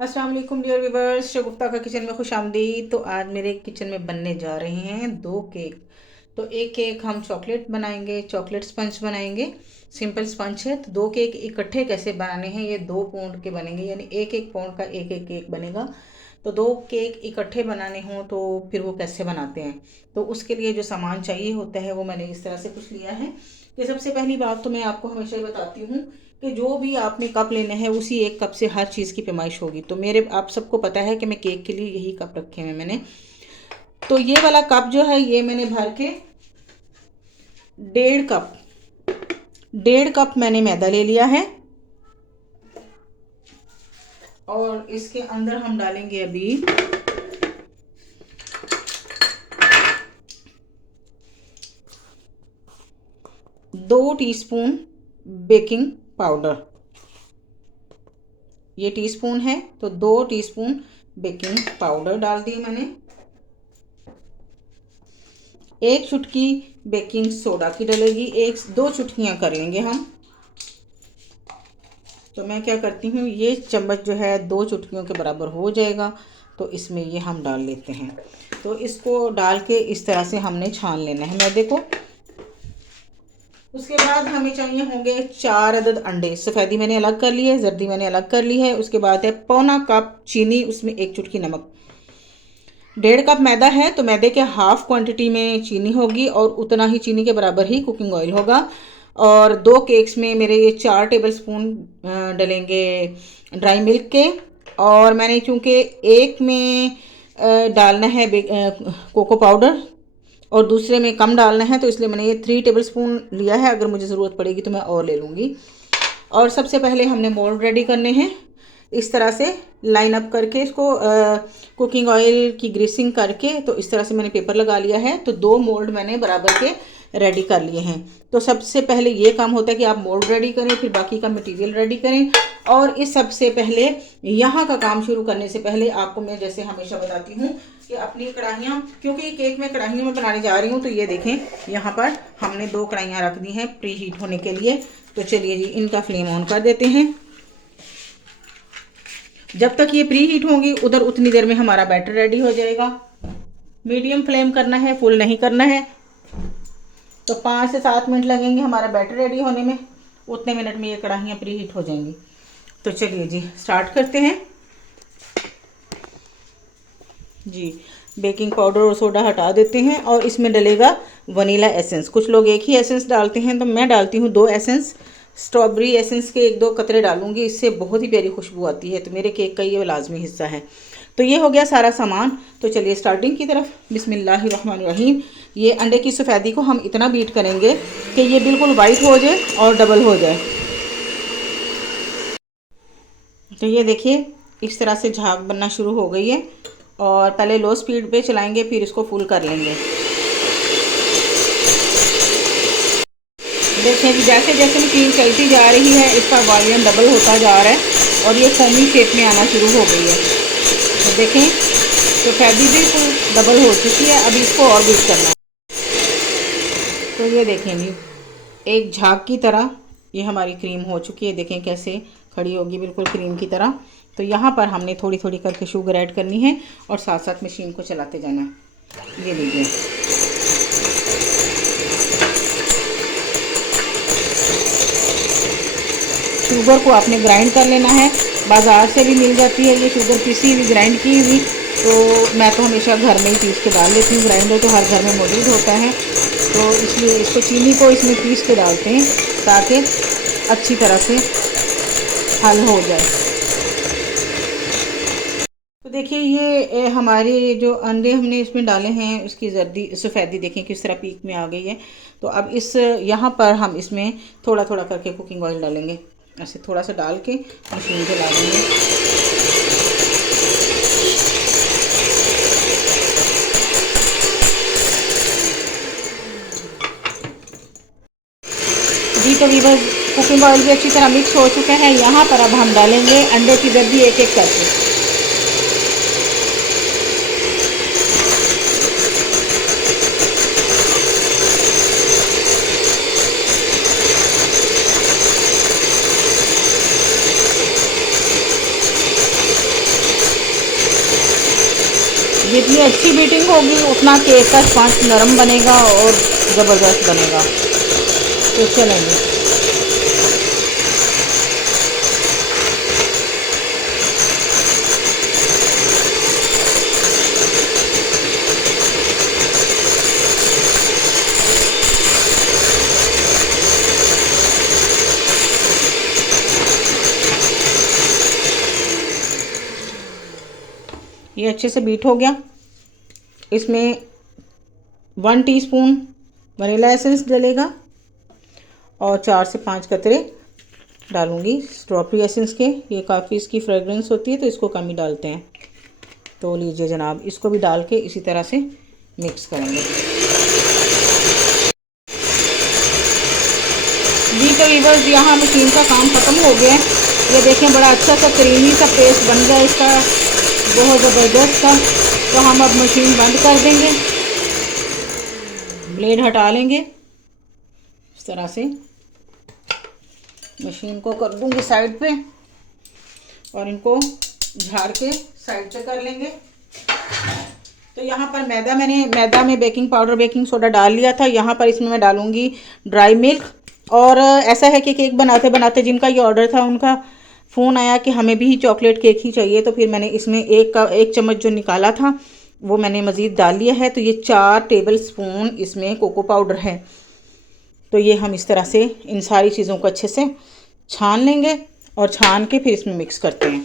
अस्सलाम वालेकुम dear viewers, शगुफ्ता का किचन में खुश आमदीद। तो आज मेरे किचन में बनने जा रहे हैं दो केक। तो एक केक हम चॉकलेट बनाएंगे, चॉकलेट स्पंज बनाएंगे। सिंपल स्पंज है। तो दो केक इकट्ठे कैसे बनाने हैं, ये 2 पाउंड के बनेंगे, यानी एक एक पाउंड का एक एक केक बनेगा। तो दो केक इकट्ठे बनाने हों तो फिर वो कैसे बनाते हैं। तो उसके लिए जो सामान चाहिए होता है वो मैंने इस तरह से कुछ लिया है। कि सबसे पहली बात तो मैं आपको हमेशा ही बताती हूँ कि जो भी आपने कप लेना है उसी एक कप से हर चीज़ की पैमाइश होगी। तो मेरे आप सबको पता है कि मैं केक के लिए यही कप रखे हुए मैंने। तो ये वाला कप जो है ये मैंने भर के 1.5 कप 1.5 कप मैंने मैदा ले लिया है। और इसके अंदर हम डालेंगे अभी 2 टीस्पून बेकिंग पाउडर। ये टीस्पून है तो 2 टीस्पून बेकिंग पाउडर डाल दिए मैंने। 1 चुटकी बेकिंग सोडा की डलेगी, 1-2 चुटकियाँ कर लेंगे हम। तो मैं क्या करती हूँ, ये चम्मच जो है 2 चुटकियों के बराबर हो जाएगा। तो इसमें ये हम डाल लेते हैं। तो इसको डाल के इस तरह से हमने छान लेना है मैदे को। उसके बाद हमें चाहिए होंगे 4 अदद अंडे। सफ़ेदी मैंने अलग कर ली है, जर्दी मैंने अलग कर ली है। उसके बाद है पौना कप चीनी, उसमें 1 चुटकी नमक। 1.5 कप मैदा है तो मैदे के हाफ क्वांटिटी में चीनी होगी और उतना ही चीनी के बराबर ही कुकिंग ऑयल होगा। और 2 केक्स में मेरे ये 4 टेबल स्पून डलेंगे ड्राई मिल्क के। और मैंने चूँकि एक में डालना है कोको पाउडर और दूसरे में कम डालना है, तो इसलिए मैंने ये 3 टेबल स्पून लिया है। अगर मुझे ज़रूरत पड़ेगी तो मैं और ले लूँगी। और सबसे पहले हमने मोल्ड रेडी करने हैं। इस तरह से लाइन अप करके इसको कुकिंग ऑयल की ग्रीसिंग करके तो इस तरह से मैंने पेपर लगा लिया है। तो 2 मोल्ड मैंने बराबर के रेडी कर लिए हैं। तो सबसे पहले ये काम होता है कि आप मोल्ड रेडी करें, फिर बाकी का मटेरियल रेडी करें। और इस सबसे पहले यहाँ का काम शुरू करने से पहले आपको मैं जैसे हमेशा बताती हूँ कि अपनी कढ़ाइयाँ, क्योंकि केक में कढ़ाइयों में बनाने जा रही हूँ, तो ये देखें यहाँ पर हमने 2 कढ़ाइयाँ रख दी हैं प्री हीट होने के लिए। तो चलिए जी, इनका फ्लेम ऑन कर देते हैं। जब तक ये प्री हीट होंगी उधर उतनी देर में हमारा बैटर रेडी हो जाएगा। मीडियम फ्लेम करना है, फुल नहीं करना है। तो 5 से 7 मिनट लगेंगे हमारा बैटर रेडी होने में। उतने मिनट में ये कढ़ाइयाँ प्री हीट हो जाएंगी। तो चलिए जी, स्टार्ट करते हैं जी। बेकिंग पाउडर और सोडा हटा देते हैं और इसमें डलेगा वनीला एसेंस। कुछ लोग एक ही एसेंस डालते हैं, तो मैं डालती हूँ 2 एसेंस। स्ट्रॉबेरी एसेंस के 1-2 कतरे डालूंगी, इससे बहुत ही प्यारी खुशबू आती है। तो मेरे केक का ये लाजमी हिस्सा है। तो ये हो गया सारा सामान। तो चलिए स्टार्टिंग की तरफ। बिस्मिल्लाहिर्रहमानिर्रहीम। ये अंडे की सफ़ेदी को हम इतना बीट करेंगे कि ये बिल्कुल वाइट हो जाए और डबल हो जाए। तो ये देखिए इस तरह से झाग बनना शुरू हो गई है। और पहले लो स्पीड पे चलाएंगे, फिर इसको फुल कर लेंगे। देखें कि जैसे जैसे मशीन चलती जा रही है इसका वॉल्यूम डबल होता जा रहा है और ये फोमी शेप में आना शुरू हो गई है। तो देखें तो फैब्रिक बिल्कुल डबल हो चुकी है। अभी इसको और बीट करना है। तो ये देखें जी, एक झाग की तरह ये हमारी क्रीम हो चुकी है। देखें कैसे खड़ी होगी, बिल्कुल क्रीम की तरह। तो यहाँ पर हमने थोड़ी थोड़ी करके शुगर ऐड करनी है और साथ साथ मशीन को चलाते जाना है। ये लीजिए, शुगर को आपने ग्राइंड कर लेना है। बाज़ार से भी मिल जाती है ये शुगर पिसी हुई, ग्राइंड की हुई। तो मैं तो हमेशा घर में ही पीस के डाल लेती हूँ। ग्राइंडर तो हर घर में मौजूद होता है, तो इसलिए इसको चीनी को इसमें पीस के डालते हैं ताकि अच्छी तरह से हल हो जाए। तो देखिए ये हमारे जो अंडे हमने इसमें डाले हैं उसकी जर्दी सफ़ेदी देखें किस तरह पीक में आ गई है। तो अब इस यहाँ पर हम इसमें थोड़ा थोड़ा करके कुकिंग ऑयल डालेंगे। ऐसे थोड़ा सा डाल के मशीन पे ला देंगे जी। तो वीवर कुकिंग ऑयल भी अच्छी तरह मिक्स हो चुका है। यहाँ पर अब हम डालेंगे अंडे की जर्दी एक एक करके। जितनी अच्छी बीटिंग होगी उतना केक का स्पंज नरम बनेगा और ज़बरदस्त बनेगा। तो चलेंगे। ये अच्छे से बीट हो गया। इसमें 1 टीस्पून वनीला एसेंस डलेगा और 4 से 5 कतरे डालूंगी स्ट्रॉबेरी एसेंस के। ये काफ़ी इसकी फ्रेगरेंस होती है तो इसको कम ही डालते हैं। तो लीजिए जनाब, इसको भी डाल के इसी तरह से मिक्स करेंगे। जी तो वीवर्स, यहाँ मशीन का काम ख़त्म हो गया है। ये देखें, बड़ा अच्छा सा क्रीमी सा पेस्ट बन गया इसका, बहुत ज़बरदस्त सा। तो हम अब मशीन बंद कर देंगे, ब्लेड हटा लेंगे। इस तरह से मशीन को कर दूंगी साइड पे और इनको झाड़ के साइड पे कर लेंगे। तो यहाँ पर मैदा में बेकिंग पाउडर बेकिंग सोडा डाल लिया था। यहाँ पर इसमें मैं डालूंगी ड्राई मिल्क। और ऐसा है कि केक बनाते बनाते जिनका ये ऑर्डर था उनका फ़ोन आया कि हमें भी चॉकलेट केक ही चाहिए। तो फिर मैंने इसमें एक चम्मच जो निकाला था वो मैंने मज़ीद डाल लिया है। तो ये 4 टेबल स्पून इसमें कोको पाउडर है। तो ये हम इस तरह से इन सारी चीज़ों को अच्छे से छान लेंगे और छान के फिर इसमें मिक्स करते हैं।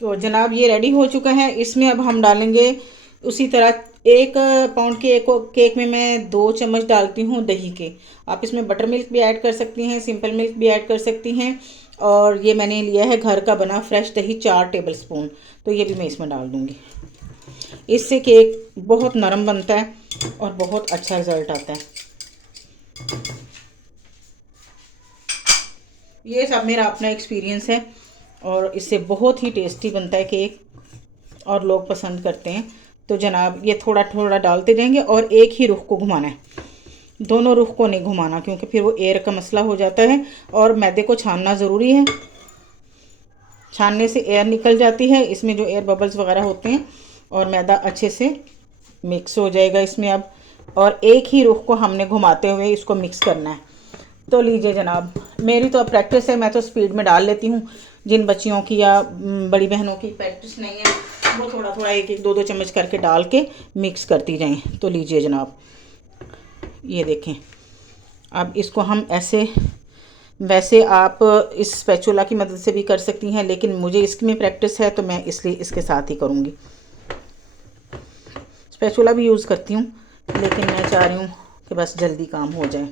तो जनाब ये रेडी हो चुका है। इसमें अब हम डालेंगे उसी तरह 1 पाउंड के एक केक में मैं 2 चम्मच डालती हूँ दही के। आप इसमें बटर मिल्क भी ऐड कर सकती हैं, सिंपल मिल्क भी ऐड कर सकती हैं। और ये मैंने लिया है घर का बना फ्रेश दही 4 टेबल स्पून। तो ये भी मैं इसमें डाल दूँगी। इससे केक बहुत नरम बनता है और बहुत अच्छा रिज़ल्ट आता है। ये सब मेरा अपना एक्सपीरियंस है और इससे बहुत ही टेस्टी बनता है केक और लोग पसंद करते हैं। तो जनाब ये थोड़ा थोड़ा डालते जाएंगे और एक ही रुख को घुमाना है, दोनों रुख को नहीं घुमाना क्योंकि फिर वो एयर का मसला हो जाता है। और मैदे को छानना ज़रूरी है, छानने से एयर निकल जाती है, इसमें जो एयर बबल्स वगैरह होते हैं, और मैदा अच्छे से मिक्स हो जाएगा इसमें अब। और एक ही रुख को हमने घुमाते हुए इसको मिक्स करना है। तो लीजिए जनाब, मेरी तो अब प्रैक्टिस है, मैं तो स्पीड में डाल लेती हूँ। जिन बच्चियों की या बड़ी बहनों की प्रैक्टिस नहीं है वो थोड़ा थोड़ा 1-1 2-2 चम्मच करके डाल के मिक्स करती जाएं। तो लीजिए जनाब, ये देखें। अब इसको हम ऐसे, वैसे आप इस स्पैचुला की मदद से भी कर सकती हैं, लेकिन मुझे इसमें प्रैक्टिस है तो मैं इसलिए इसके साथ ही करूँगी। स्पैचुला भी यूज़ करती हूँ लेकिन मैं चाह रही हूँ कि बस जल्दी काम हो जाए।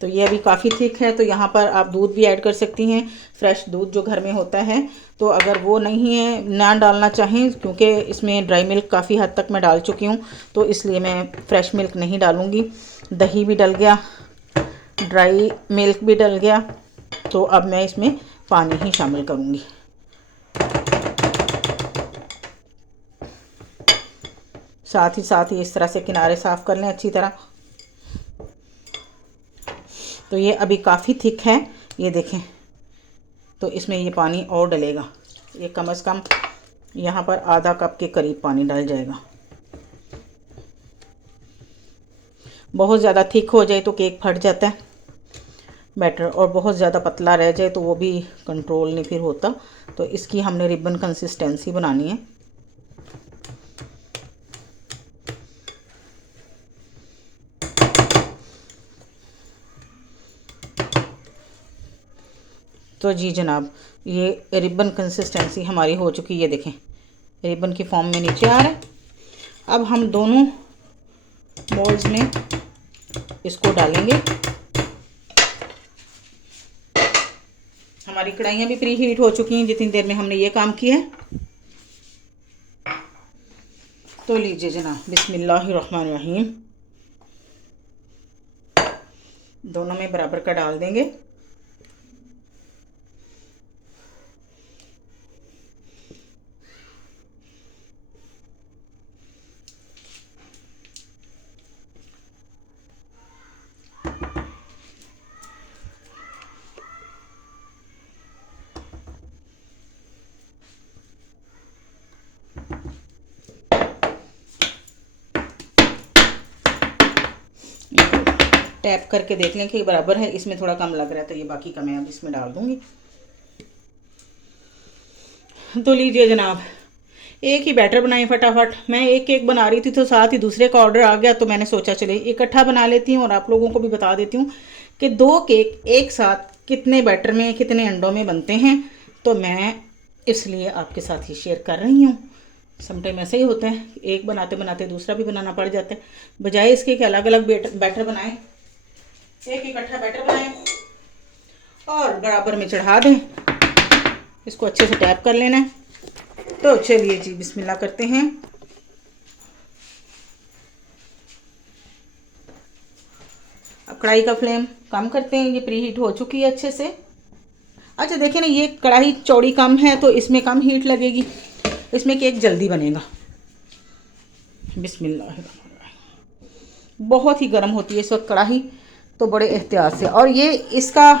तो ये अभी काफ़ी थिक है, तो यहाँ पर आप दूध भी ऐड कर सकती हैं, फ्रेश दूध जो घर में होता है। तो अगर वो नहीं है, ना डालना चाहें, क्योंकि इसमें ड्राई मिल्क काफ़ी हद तक मैं डाल चुकी हूँ तो इसलिए मैं फ्रेश मिल्क नहीं डालूँगी। दही भी डल गया, ड्राई मिल्क भी डल गया, तो अब मैं इसमें पानी ही शामिल करूँगी। साथ ही इस तरह से किनारे साफ़ कर लें अच्छी तरह। तो ये अभी काफ़ी थिक है, ये देखें। तो इसमें ये पानी और डलेगा, ये कम से कम यहाँ पर आधा कप के करीब पानी डल जाएगा। बहुत ज़्यादा थिक हो जाए तो केक फट जाता है बैटर, और बहुत ज़्यादा पतला रह जाए तो वो भी कंट्रोल नहीं फिर होता। तो इसकी हमने रिबन कंसिस्टेंसी बनानी है। तो जी जनाब, ये रिबन कंसिस्टेंसी हमारी हो चुकी है, ये देखें रिबन की फॉर्म में नीचे आ रहा है। अब हम दोनों मोल्ड्स में इसको डालेंगे। हमारी कढ़ाइयाँ भी प्री हीट हो चुकी हैं जितनी देर में हमने ये काम किया है। तो लीजिए जनाब, बिस्मिल्लाहिर्रहमानिर्रहीम, दोनों में बराबर का डाल देंगे। टैप करके देख लें कि बराबर है। इसमें थोड़ा कम लग रहा है तो ये बाकी का मैं अब इसमें डाल दूँगी। तो लीजिए जनाब, एक ही बैटर बनाए फटाफट। मैं एक केक बना रही थी तो साथ ही दूसरे का ऑर्डर आ गया, तो मैंने सोचा चले इकट्ठा बना लेती हूँ और आप लोगों को भी बता देती हूँ कि 2 केक एक साथ कितने बैटर में कितने अंडों में बनते हैं। तो मैं इसलिए आपके साथ ही शेयर कर रही हूँ। समटाइम ऐसा ही होता है, एक बनाते बनाते दूसरा भी बनाना पड़ जाता है। बजाय इसके कि अलग अलग बैटर बनाएं, एक इकट्ठा बैटर बनाएं और बराबर में चढ़ा दें। इसको अच्छे से टैप कर लेना है। तो चलिए जी बिस्मिल्लाह करते हैं। अब कढ़ाई का फ्लेम कम करते हैं, ये प्री हीट हो चुकी है अच्छे से। अच्छा देखें ना, ये कढ़ाई चौड़ी कम है तो इसमें कम हीट लगेगी, इसमें केक जल्दी बनेगा। बिस्मिल्लाह, बहुत ही गर्म होती है इस वक्त कढ़ाई, तो बड़े एहतियात से। और ये इसका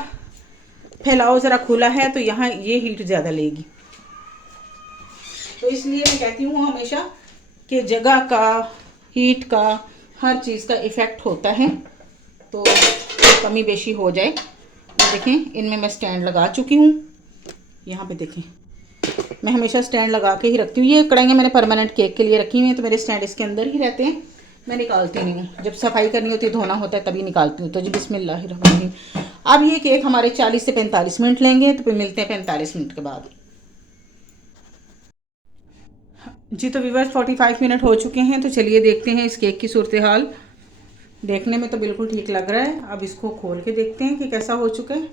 फैलाव ज़रा खुला है तो यहाँ ये हीट ज़्यादा लेगी, तो इसलिए मैं कहती हूँ हमेशा कि जगह का, हीट का, हर चीज़ का इफ़ेक्ट होता है, तो कमी बेशी हो जाए। देखें इनमें मैं स्टैंड लगा चुकी हूँ। यहाँ पे देखें, मैं हमेशा स्टैंड लगा के ही रखती हूँ। ये कढ़ाइयाँ मैंने परमानेंट केक के लिए रखी हुई हैं, तो मेरे स्टैंड इसके अंदर ही रहते हैं, मैं निकालती नहीं हूँ। जब सफाई करनी होती है, धोना होता है, तभी निकालती हूँ। तो जी बिस्मिल्लाहिर्रहमानिर्रहीम। अब ये केक हमारे 40 से 45 मिनट लेंगे, तो फिर मिलते हैं 45 मिनट के बाद। जी तो व्यूअर्स 45 मिनट हो चुके हैं, तो चलिए देखते हैं इस केक की सूरत हाल। देखने में तो बिल्कुल ठीक लग रहा है। अब इसको खोल के देखते हैं कि कैसा हो चुका है।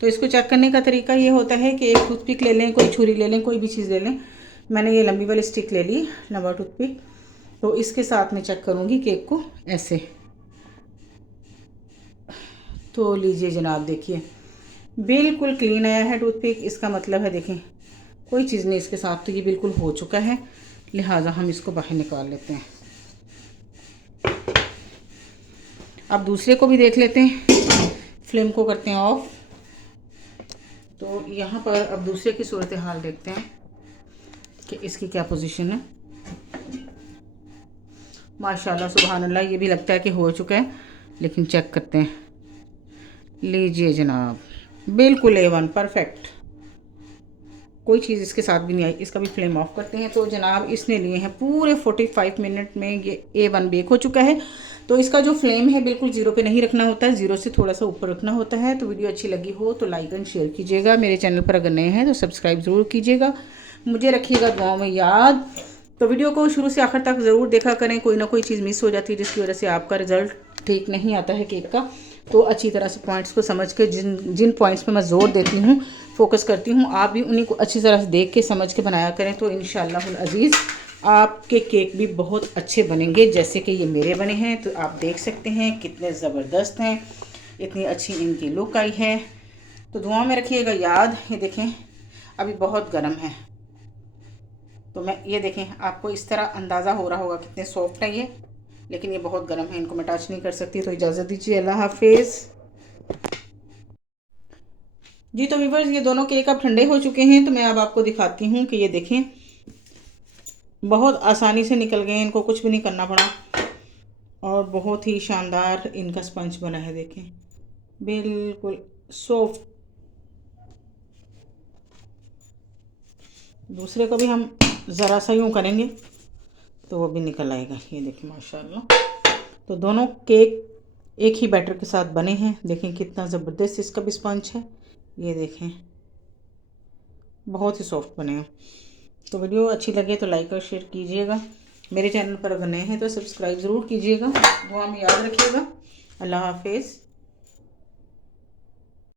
तो इसको चेक करने का तरीका ये होता है कि एक टूथपिक ले लें, कोई छुरी ले लें, कोई भी चीज़ ले लें। मैंने ये लंबी वाली स्टिक ले ली, लंबा टूथपिक। तो इसके साथ में चेक करूँगी केक को ऐसे। तो लीजिए जनाब, देखिए बिल्कुल क्लीन आया है टूथपिक। इसका मतलब है देखें कोई चीज़ नहीं इसके साथ, तो ये बिल्कुल हो चुका है। लिहाजा हम इसको बाहर निकाल लेते हैं। अब दूसरे को भी देख लेते हैं। फ्लेम को करते हैं ऑफ। तो यहाँ पर अब दूसरे की सूरत हाल देखते हैं कि इसकी क्या पोजीशन है। माशाल्लाह सुभान अल्लाह, ये भी लगता है कि हो चुका है, लेकिन चेक करते हैं। लीजिए जनाब, बिल्कुल A1 परफेक्ट, कोई चीज़ इसके साथ भी नहीं आई। इसका भी फ्लेम ऑफ करते हैं। तो जनाब इसने लिए हैं पूरे 45 मिनट में ये A1 बेक हो चुका है। तो इसका जो फ्लेम है बिल्कुल ज़ीरो पे नहीं रखना होता है, ज़ीरो से थोड़ा सा ऊपर रखना होता है। तो वीडियो अच्छी लगी हो तो लाइक एंड शेयर कीजिएगा। मेरे चैनल पर अगर नए हैं तो सब्सक्राइब ज़रूर कीजिएगा। मुझे रखिएगा दुआओं में याद। तो वीडियो को शुरू से आखिर तक ज़रूर देखा करें, कोई ना कोई चीज़ मिस हो जाती है जिसकी वजह से आपका रिज़ल्ट ठीक नहीं आता है केक का। तो अच्छी तरह से पॉइंट्स को समझ के, जिन पॉइंट्स पे मैं ज़ोर देती हूँ, फोकस करती हूँ, आप भी उन्हीं को अच्छी तरह से देख के समझ के बनाया करें। तो इंशाअल्लाहुल अज़ीज़ आपके केक भी बहुत अच्छे बनेंगे, जैसे कि ये मेरे बने हैं। तो आप देख सकते हैं कितने ज़बरदस्त हैं, इतनी अच्छी इनकी लुक आई है। तो दुआ में रखिएगा याद। ये देखें अभी बहुत गर्म है, तो मैं ये देखें आपको इस तरह अंदाज़ा हो रहा होगा कितने सॉफ्ट हैं ये, लेकिन ये बहुत गर्म है, इनको मैं टच नहीं कर सकती। तो इजाज़त दीजिए, अल्लाह हाफिज़। जी तो व्यूअर्स ये दोनों केक अब ठंडे हो चुके हैं, तो मैं अब आपको दिखाती हूँ कि ये देखें बहुत आसानी से निकल गए, इनको कुछ भी नहीं करना पड़ा और बहुत ही शानदार इनका स्पंज बना है। देखें बिल्कुल सॉफ्ट। दूसरे को भी हम ज़रा सा यूँ करेंगे तो वो भी निकल आएगा। ये देखें माशाल्लाह। तो दोनों केक एक ही बैटर के साथ बने हैं। देखें कितना ज़बरदस्त इसका भी स्पंज है। ये देखें बहुत ही सॉफ्ट बने हैं। तो वीडियो अच्छी लगे तो लाइक और शेयर कीजिएगा। मेरे चैनल पर अगर नए हैं तो सब्सक्राइब ज़रूर कीजिएगा। दुआ में याद रखिएगा। अल्लाह हाफिज़।